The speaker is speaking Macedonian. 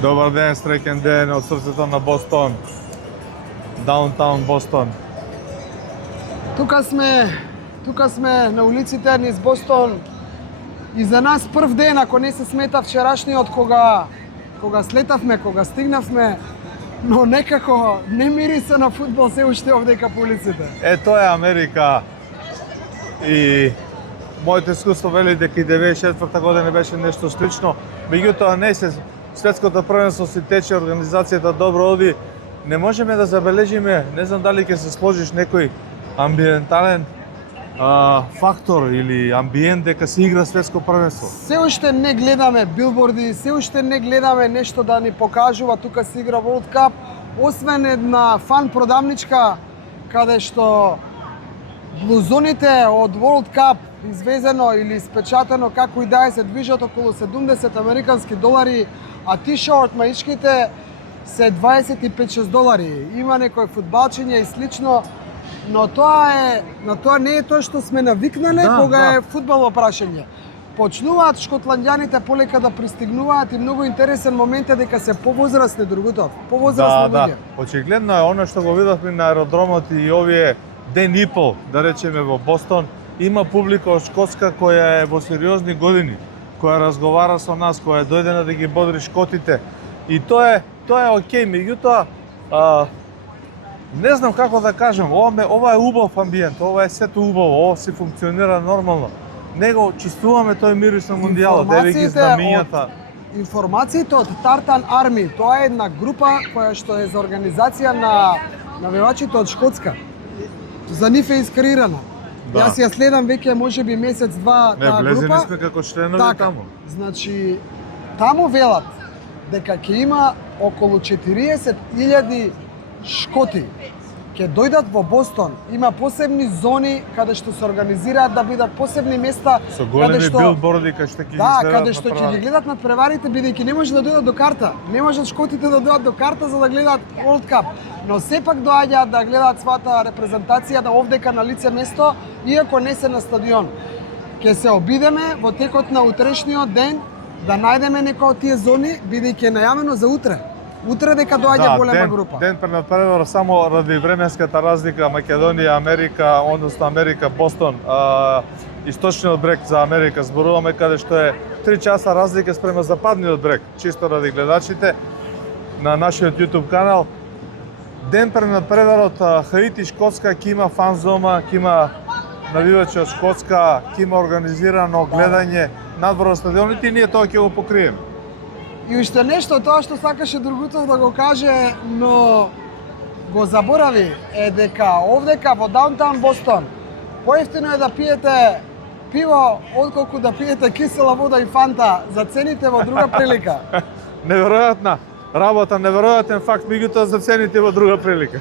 Добар ден, среќен ден од срцето на Бостон. Даунтаун Бостон. Тука сме на улиците низ Бостон. И за нас прв ден, ако не се смета вчерашниот кога слетавме, кога стигнавме, но некако не мириса на фудбал се уште овдека по улиците. Тоа е Америка. И моето искуство вели дека и 94-та година беше нешто слично. Меѓутоа не се светското првенство си тече, организацијата добро оди. Не можеме да забележиме, не знам дали ќе се сложиш некој амбиентален фактор или амбиент дека се игра светско првенство. Се уште не гледаме билборди, се уште не гледаме нешто да ни покажува тука се игра World Cup, освен една фан продавничка каде што блузоните од World Cup извезено или испечатено како и да е се движат околу 70 американски долари, а тишорт маичките се 25-6 долари. Има некој фудбалчиња и слично, но тоа не е тоа што сме навикнале кога е фудбал прашање. Почнуваат шотландјаните полека да пристигнуваат и многу интересен момент е дека се повозрасни другото, повозрасни луѓе. Очигледно е она што го видовме на аеродромот и овие ден и пол, да речеме во Бостон, има публика од Шкотска која е во сериозни години, која разговара со нас, која е дојдена да ги бодри шкотите. И тоа е окей, меѓутоа не знам како да кажам, ова е убав амбиент, ова е сето убаво, ова се функционира нормално. Него чувствуваме тој мирис на мундијалот, еве ги знамињата. Информациите од Tartan Army, тоа е една група која што е за организација на навивачите од Шкотска. За нив е искреирана. Да. Јас ја следам веќе можеби месец-два таа група. Не, влезени сме како членови таму. Значи, таму велат дека ќе има околу 40.000 шкоти ќе дојдат во Бостон. Има посебни зони каде што се организираат да бидат посебни места со големи билборди кај што ќе ги следат. Да, каде што ќе ги гледат надпреварите, бидејќи не може да дојдат до карта. Не можат шкотите да дојдат до карта за да гледаат World Cup, но сепак доаѓаат да гледаат својата репрезентација да овдека на лице место, иако не се на стадион. Ќе се обидеме во текот на утрешниот ден да најдеме некоја од тие зони, бидејќи е најавено за утре. Утре дека доаѓа голема група. Ден пред надпревар само ради временската разлика Македонија, Америка, односно Америка, Бостон, источниот брег за Америка зборуваме каде што е 3 часа разлика спрема западниот брег, чисто ради гледачите на нашиот YouTube канал. Ден пред надпреварот Хаити Шкотска ќе има фанзома, ќе има навивачи од Шкотска, ќе има организирано гледање надвор од стадионите и ние тоа ќе го покриеме. И уште нешто, тоа што сакаше Другутов да го каже, но го заборави, е дека овдека во Даунтаун Бостон поевтино е да пиете пиво отколку да пиете кисела вода и фанта за цените во друга прилика. Неверојатна работа, неверојатен факт, меѓутоа за цените во друга прилика.